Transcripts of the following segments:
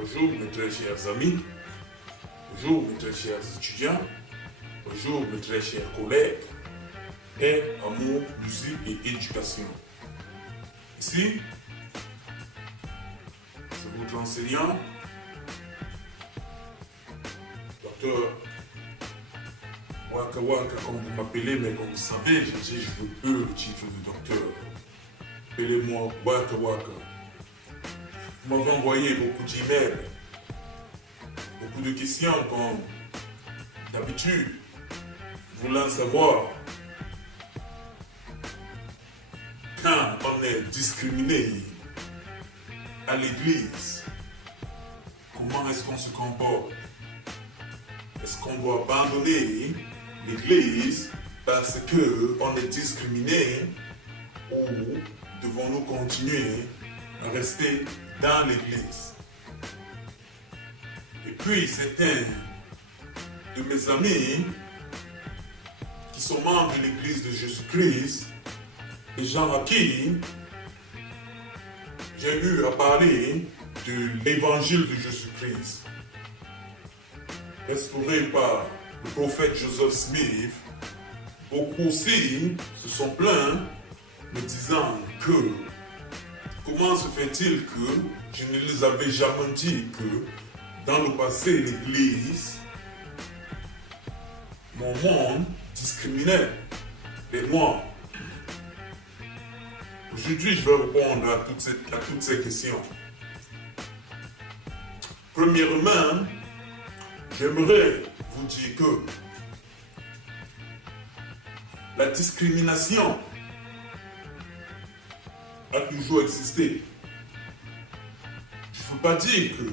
Bonjour mes très chers amis, bonjour mes très chers étudiants, bonjour mes très chers collègues, et amour, musique et éducation. Ici, c'est votre enseignant, docteur Waka Waka, comme vous m'appelez, mais comme vous savez, je veux peu le titre de docteur. Appelez-moi Waka Waka. Vous m'avez envoyé beaucoup d'emails, beaucoup de questions comme d'habitude, voulant savoir quand on est discriminé à l'église, comment est-ce qu'on se comporte? Est-ce qu'on doit abandonner l'église parce qu'on est discriminé ou devons-nous continuer à rester dans l'église? Et puis certains de mes amis qui sont membres de l'église de Jésus-Christ, des gens à qui j'ai eu à parler de l'évangile de Jésus-Christ, restauré par le prophète Joseph Smith. Beaucoup aussi se sont plaints me disant que comment se fait-il que je ne les avais jamais dit que dans le passé l'église, mon monde discriminait les Noirs. Aujourd'hui, je vais répondre à toutes ces questions. Premièrement, j'aimerais vous dire que la discrimination a toujours existé. Je ne veux pas dire que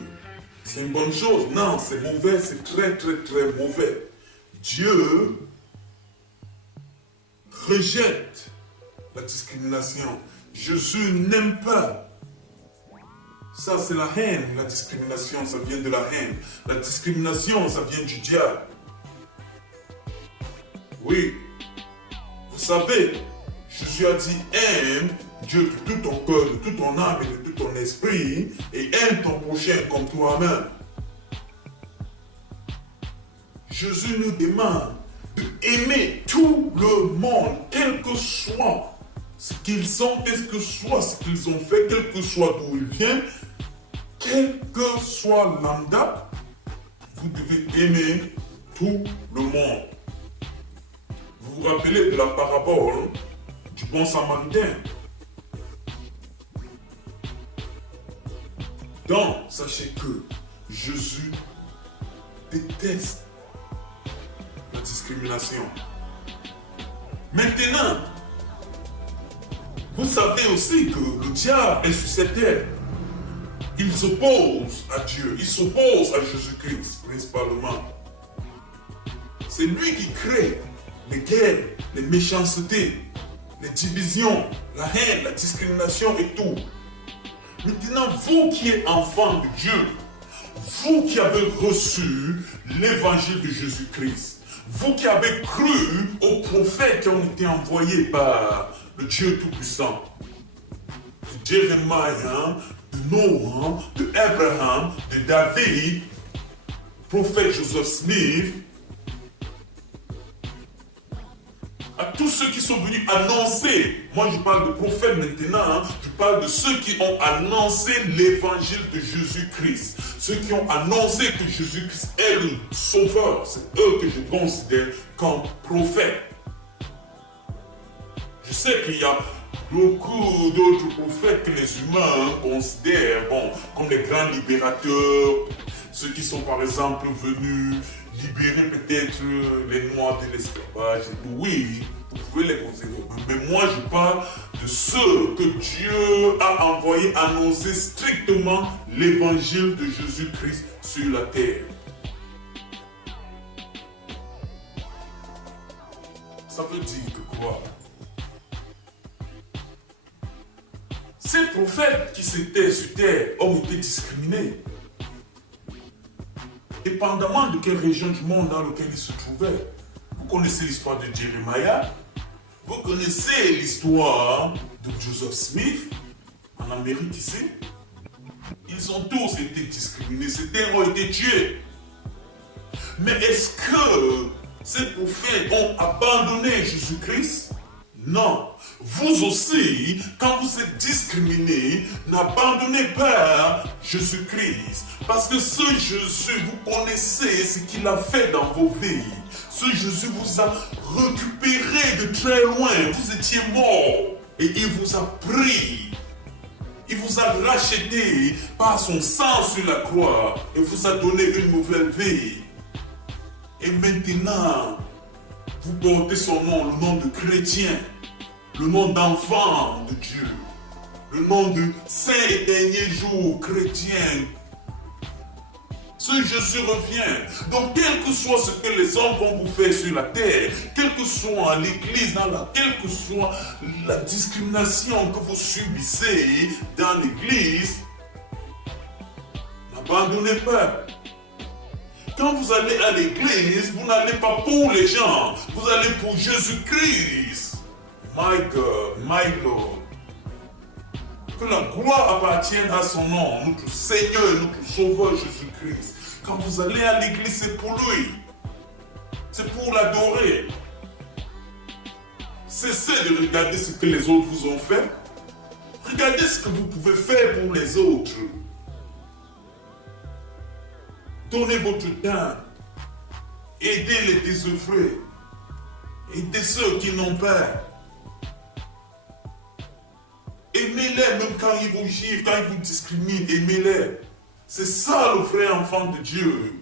c'est une bonne chose. Non, c'est mauvais, c'est très mauvais. Dieu rejette la discrimination. Jésus n'aime pas. Ça, c'est la haine. La discrimination, ça vient de la haine. La discrimination, ça vient du diable. Oui. Vous savez, Jésus a dit, aime Dieu de tout ton cœur, de tout ton âme et de tout ton esprit, et aime ton prochain comme toi-même. Jésus nous demande d'aimer tout le monde, quel que soit ce qu'ils sont, quel que soit ce qu'ils ont fait, quel que soit d'où ils viennent, quel que soit l'anda, vous devez aimer tout le monde. Vous vous rappelez de la parabole du bon samaritain? Donc, sachez que Jésus déteste la discrimination. Maintenant, vous savez aussi que le diable est sur cette terre. Il s'oppose à Dieu, il s'oppose à Jésus-Christ principalement. C'est lui qui crée les guerres, les méchancetés, les divisions, la haine, la discrimination et tout. Maintenant, vous qui êtes enfants de Dieu, vous qui avez reçu l'évangile de Jésus-Christ, vous qui avez cru aux prophètes qui ont été envoyés par le Dieu Tout-Puissant, de Jérémie, de Noah, de Abraham, de David, prophète Joseph Smith, à tous ceux qui sont venus annoncer, moi je parle de prophètes maintenant, je parle de ceux qui ont annoncé l'évangile de Jésus-Christ, ceux qui ont annoncé que Jésus-Christ est le sauveur, c'est eux que je considère comme prophètes. Je sais qu'il y a beaucoup d'autres prophètes que les humains considèrent comme les grands libérateurs, ceux qui sont par exemple venus libérer peut-être les Noirs de l'esclavage. Oui, vous pouvez les considérer. Mais moi, je parle de ceux que Dieu a envoyés annoncer strictement l'évangile de Jésus-Christ sur la terre. Ça veut dire que quoi? Ces prophètes qui étaient sur terre ont été discriminés. Dépendamment de quelle région du monde dans laquelle ils se trouvaient. Vous connaissez l'histoire de Jérémie, vous connaissez l'histoire de Joseph Smith en Amérique ici. Ils ont tous été discriminés, certains ont été tués. Mais est-ce que ces prophètes ont abandonné Jésus-Christ? Non. Vous aussi, quand vous êtes discriminés, n'abandonnez pas Jésus-Christ. Parce que ce Jésus, vous connaissez ce qu'il a fait dans vos vies. Ce Jésus vous a récupéré de très loin. Vous étiez mort et il vous a pris. Il vous a racheté par son sang sur la croix et vous a donné une nouvelle vie. Et maintenant, vous portez son nom, le nom de chrétien, le nom d'enfant de Dieu, le nom de saint et dernier jour chrétien. Ce Jésus revient. Donc, quel que soit ce que les hommes vont vous faire sur la terre, quelle que soit l'église, quelle que soit la discrimination que vous subissez dans l'église, n'abandonnez pas. Quand vous allez à l'église, vous n'allez pas pour les gens, vous allez pour Jésus-Christ. My God, my Lord. Que la gloire appartienne à son nom, notre Seigneur et notre Sauveur Jésus-Christ. Quand vous allez à l'église, c'est pour lui. C'est pour l'adorer. Cessez de regarder ce que les autres vous ont fait. Regardez ce que vous pouvez faire pour les autres. Donnez votre temps. Aidez les désœuvrés. Aidez ceux qui n'ont pas. Aimez-les même quand ils vous giflent, quand ils vous discriminent. Aimez-les. C'est ça le vrai enfant de Dieu.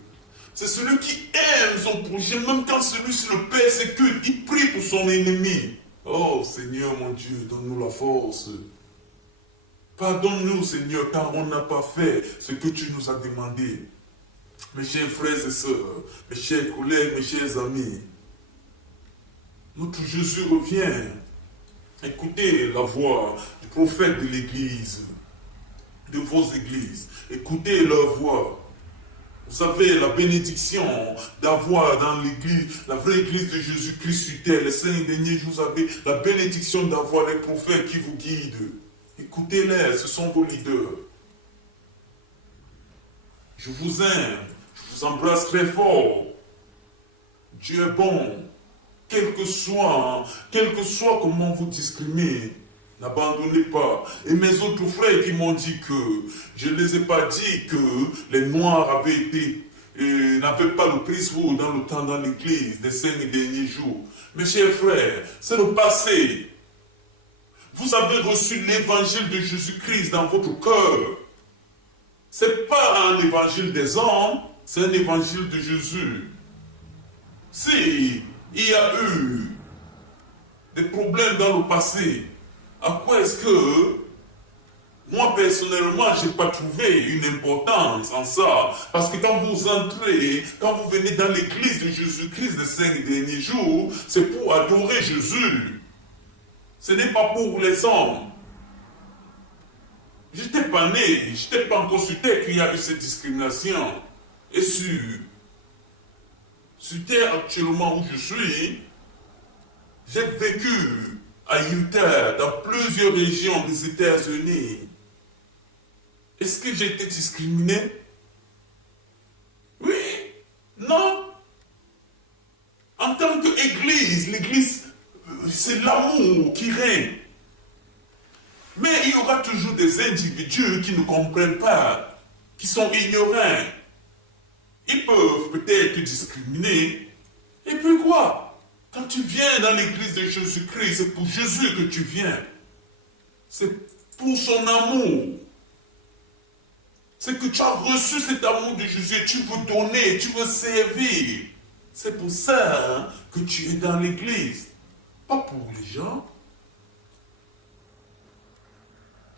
C'est celui qui aime son prochain, même quand celui-ci le persécute. Il prie pour son ennemi. Oh Seigneur mon Dieu, donne-nous la force. Pardonne-nous Seigneur, car on n'a pas fait ce que tu nous as demandé. Mes chers frères et sœurs, mes chers collègues, mes chers amis, notre Jésus revient. Écoutez la voix du prophète de l'église, de vos églises. Écoutez leur voix. Vous savez, la bénédiction d'avoir dans l'église, la vraie église de Jésus-Christ sur terre, les 5 derniers jours, vous avez la bénédiction d'avoir les prophètes qui vous guident. Écoutez-les, ce sont vos leaders. Je vous aime, je vous embrasse très fort. Dieu est bon. Quel que soit comment vous discriminez, n'abandonnez pas. Et mes autres frères qui m'ont dit que je ne les ai pas dit que les Noirs n'avaient pas le priesthood dans le temps dans l'église des 5 derniers jours. Mes chers frères, c'est le passé. Vous avez reçu l'évangile de Jésus-Christ dans votre cœur. Ce n'est pas un évangile des hommes, c'est un évangile de Jésus. Si il y a eu des problèmes dans le passé, à quoi est-ce que moi personnellement je n'ai pas trouvé une importance en ça? Parce que quand vous entrez, quand vous venez dans l'église de Jésus-Christ des 5 derniers jours, c'est pour adorer Jésus. Ce n'est pas pour les hommes. Je n'étais pas né, je n'étais pas encore sur terre qu'il y a eu cette discrimination. Et sur terre actuellement où je suis, j'ai vécu à Utah, dans plusieurs régions des États-Unis. Est-ce que j'ai été discriminé? Oui, non. En tant qu'église, l'église, c'est l'amour qui règne. Mais il y aura toujours des individus qui ne comprennent pas, qui sont ignorants. Ils peuvent peut-être te discriminer. Et puis quoi? Quand tu viens dans l'église de Jésus-Christ, c'est pour Jésus que tu viens. C'est pour son amour. C'est que tu as reçu cet amour de Jésus et tu veux donner, tu veux servir. C'est pour ça que tu es dans l'église. Pas pour les gens.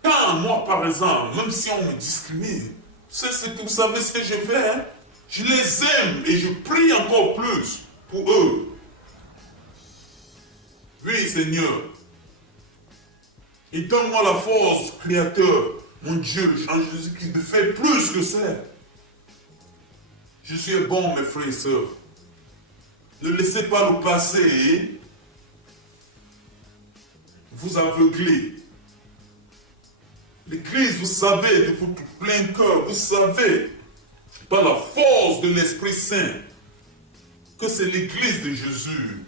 Quand moi, par exemple, même si on me discrimine, vous savez ce que je fais, hein? Je les aime et je prie encore plus pour eux. Oui, Seigneur. Et donne-moi la force, Créateur, mon Dieu, en Jésus-Christ, de faire plus que ça. Je suis bon, mes frères et sœurs. Ne laissez pas le passé vous aveugler. L'Église, vous savez, de votre plein cœur, vous savez, par la force de l'Esprit Saint, que c'est l'Église de Jésus.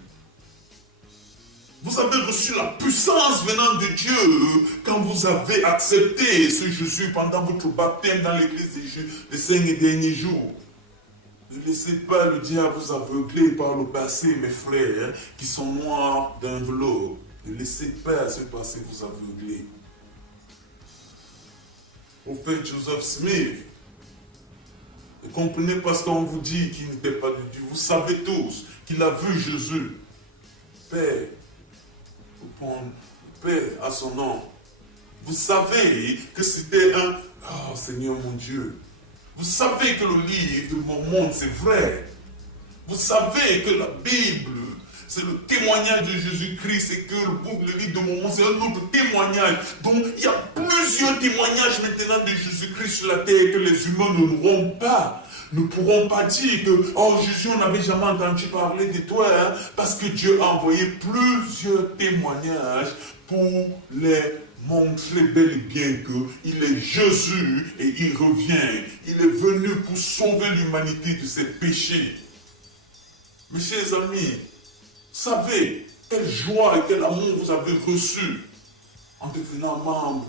Vous avez reçu la puissance venant de Dieu quand vous avez accepté ce Jésus pendant votre baptême dans l'Église des 5 derniers jours. Ne laissez pas le diable vous aveugler par le passé, mes frères, qui sont noirs d'un velours. Ne laissez pas ce passé vous aveugler. Prophète Joseph Smith, ne comprenez pas ce qu'on vous dit qu'il n'était pas de Dieu. Vous savez tous qu'il a vu Jésus. Père, Père à son nom. Vous savez que c'était un... Oh Seigneur mon Dieu. Vous savez que le livre de Mormon, c'est vrai. Vous savez que la Bible, c'est le témoignage de Jésus-Christ et que le livre de Mormon, c'est un autre témoignage. Donc, il y a plusieurs témoignages maintenant de Jésus-Christ sur la terre que les humains n'auront pas. Ne pourront pas dire que, oh Jésus, on n'avait jamais entendu parler de toi, hein, parce que Dieu a envoyé plusieurs témoignages pour les montrer bel et bien qu'il est Jésus et il revient. Il est venu pour sauver l'humanité de ses péchés. Mes chers amis, savez quelle joie et quel amour vous avez reçu en devenant membre.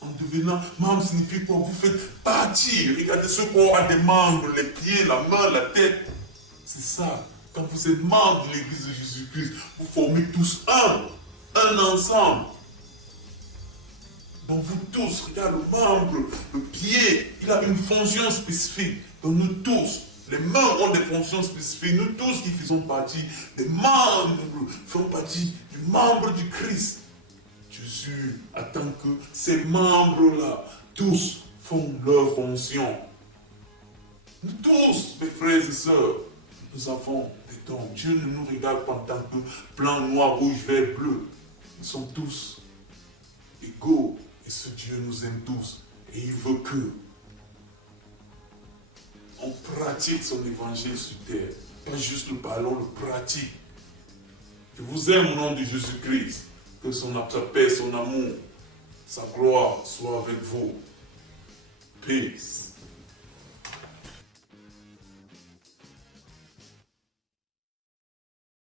En devenant membre signifie quoi? Vous faites partie. Regardez ce corps a des membres, les pieds, la main, la tête. C'est ça. Quand vous êtes membre de l'Église de Jésus-Christ, vous formez tous un ensemble. Donc vous tous, regardez le membre, le pied, il a une fonction spécifique. Donc nous tous, les mains ont des fonctions spécifiques. Nous tous qui faisons partie des membres, faisons partie du membre du Christ. Jésus attend que ces membres-là, tous, font leur fonction. Nous tous, mes frères et sœurs, nous avons des dons. Dieu ne nous regarde pas en tant que blanc, noir, rouge, vert, bleu. Nous sommes tous égaux. Et ce Dieu nous aime tous. Et il veut que on pratique son évangile sur terre. Pas juste le parlons, le pratique. Je vous aime au nom de Jésus-Christ. Que sa paix, son amour, sa gloire soit avec vous. Peace.